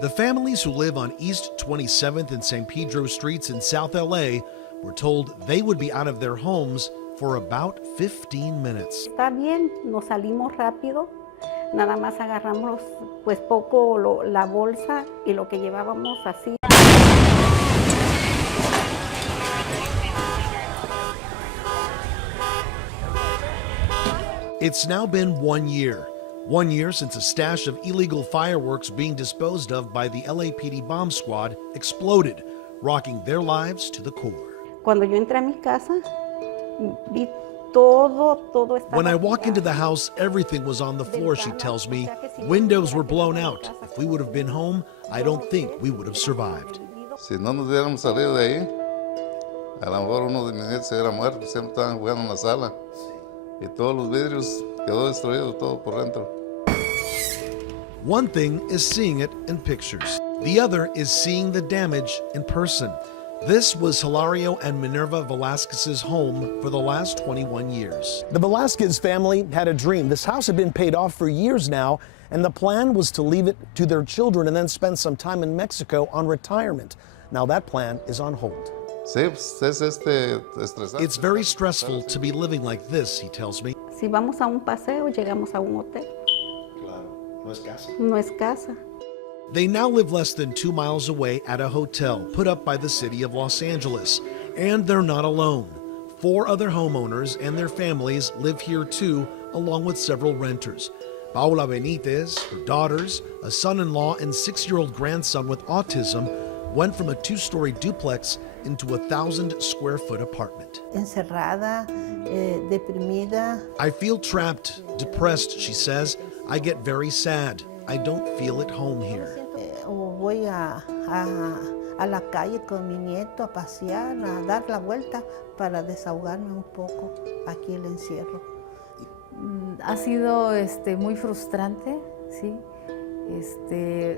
The families who live on East 27th and San Pedro Streets in South LA were told they would be out of their homes for about 15 minutes. Está bien, nos salimos rápido, nada más agarramos pues poco la bolsa y lo que llevábamos así. It's now been 1 year. 1 year since a stash of illegal fireworks being disposed of by the LAPD bomb squad exploded, rocking their lives to the core. Cuando yo entré a mi casa, vi todo estaba. When I walk into the house, everything was on the floor, she tells me. Windows were blown out. If we would have been home, I don't think we would have survived. Si no nos hubiéramos salido de ahí, a lo mejor uno de mis nietos se hubiera muerto, siempre estaban jugando en la sala. Y todos los vidrios quedó destruido todo por dentro. One thing is seeing it in pictures. The other is seeing the damage in person. This was Hilario and Minerva Velasquez's home for the last 21 years. The Velasquez family had a dream. This house had been paid off for years now, and the plan was to leave it to their children and then spend some time in Mexico on retirement. Now that plan is on hold. It's very stressful to be living like this, he tells me. Si vamos a un paseo, llegamos a un hotel. Claro, no es casa. No es casa. They now live less than 2 miles away at a hotel put up by the city of Los Angeles. And they're not alone. 4 other homeowners and their families live here too, along with several renters. Paula Benitez, her daughters, a son-in-law, and 6-year-old grandson with autism went from a 2-story duplex into a 1,000-square-foot apartment. Encerrada, deprimida. I feel trapped, depressed, she says. I get very sad. I don't feel at home here. O voy a la calle con mi nieto a pasear, a dar la vuelta para desahogarme un poco aquí el encierro. Ha sido muy frustrante, ¿sí?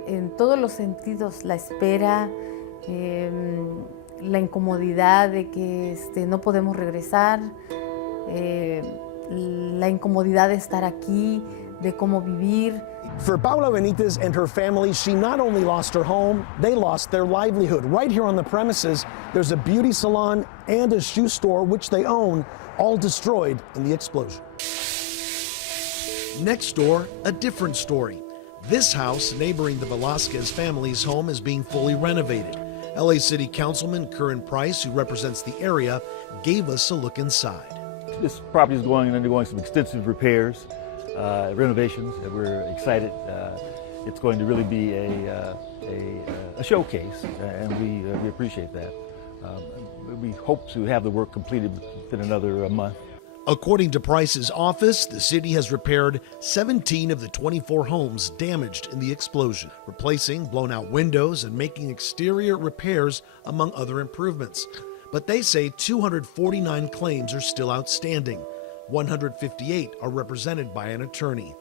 En todos los sentidos, la espera, la incomodidad de que no podemos regresar, la incomodidad de estar aquí, de cómo vivir. For Paula Benitez and her family, she not only lost her home, they lost their livelihood. Right here on the premises, there's a beauty salon and a shoe store which they own, all destroyed in the explosion. Next door, a different story. This house, neighboring the Velasquez family's home, is being fully renovated. LA City Councilman Curran Price, who represents the area, gave us a look inside. This property is undergoing some extensive repairs, renovations, and we're excited. It's going to really be a showcase, and we appreciate that. We hope to have the work completed within another month. According to Price's office, the city has repaired 17 of the 24 homes damaged in the explosion, replacing blown-out windows and making exterior repairs, among other improvements. But they say 249 claims are still outstanding. 158 are represented by an attorney.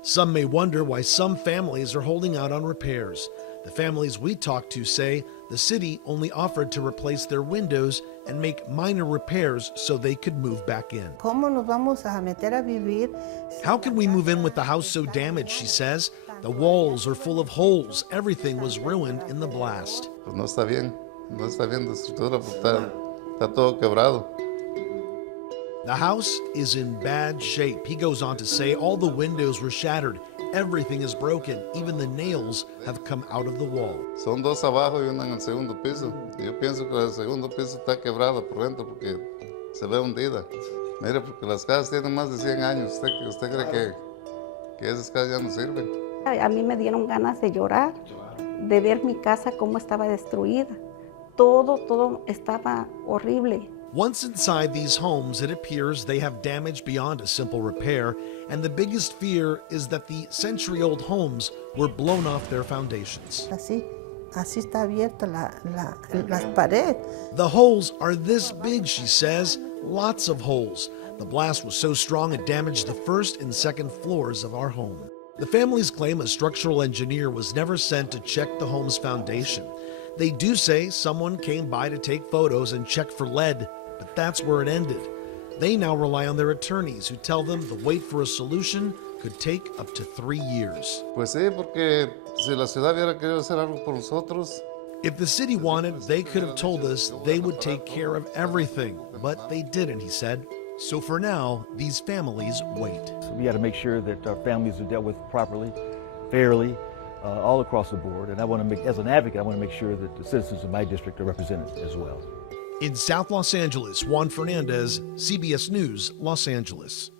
Some may wonder why some families are holding out on repairs. The families we talked to say the city only offered to replace their windows and make minor repairs so they could move back in. ¿Cómo nos vamos a meter a vivir? How can we move in with the house so damaged, she says? The walls are full of holes. Everything was ruined in the blast. Pues no está bien la estructura, está todo quebrado. The house is in bad shape. He goes on to say all the windows were shattered. Everything is broken. Even the nails have come out of the wall. Son 2 abajo y una en el segundo piso. Yo pienso que el segundo piso está quebrado por dentro porque se ve hundida. Mire, porque las casas tienen más de 100 años. ¿Usted cree que esas casas ya no sirven? A mí me dieron ganas de llorar, de ver mi casa cómo estaba destruida. Todo estaba horrible. Once inside these homes, it appears they have damage beyond a simple repair, and the biggest fear is that the century-old homes were blown off their foundations. Así está abierta las paredes. The holes are this big, she says, lots of holes. The blast was so strong it damaged the first and second floors of our home. The families claim a structural engineer was never sent to check the home's foundation. They do say someone came by to take photos and check for lead, but that's where it ended. They now rely on their attorneys who tell them the wait for a solution could take up to 3 years. Pues sí, porque Si la ciudad hubiera querido hacer algo por nosotros, If the city wanted, they could have told us they would take care of everything, but they didn't, he said. So for now, these families wait. So we got to make sure that our families are dealt with properly, fairly, all across the board. And I want to make, as an advocate, I want to make sure that the citizens of my district are represented as well. In South Los Angeles, Juan Fernandez, CBS News, Los Angeles.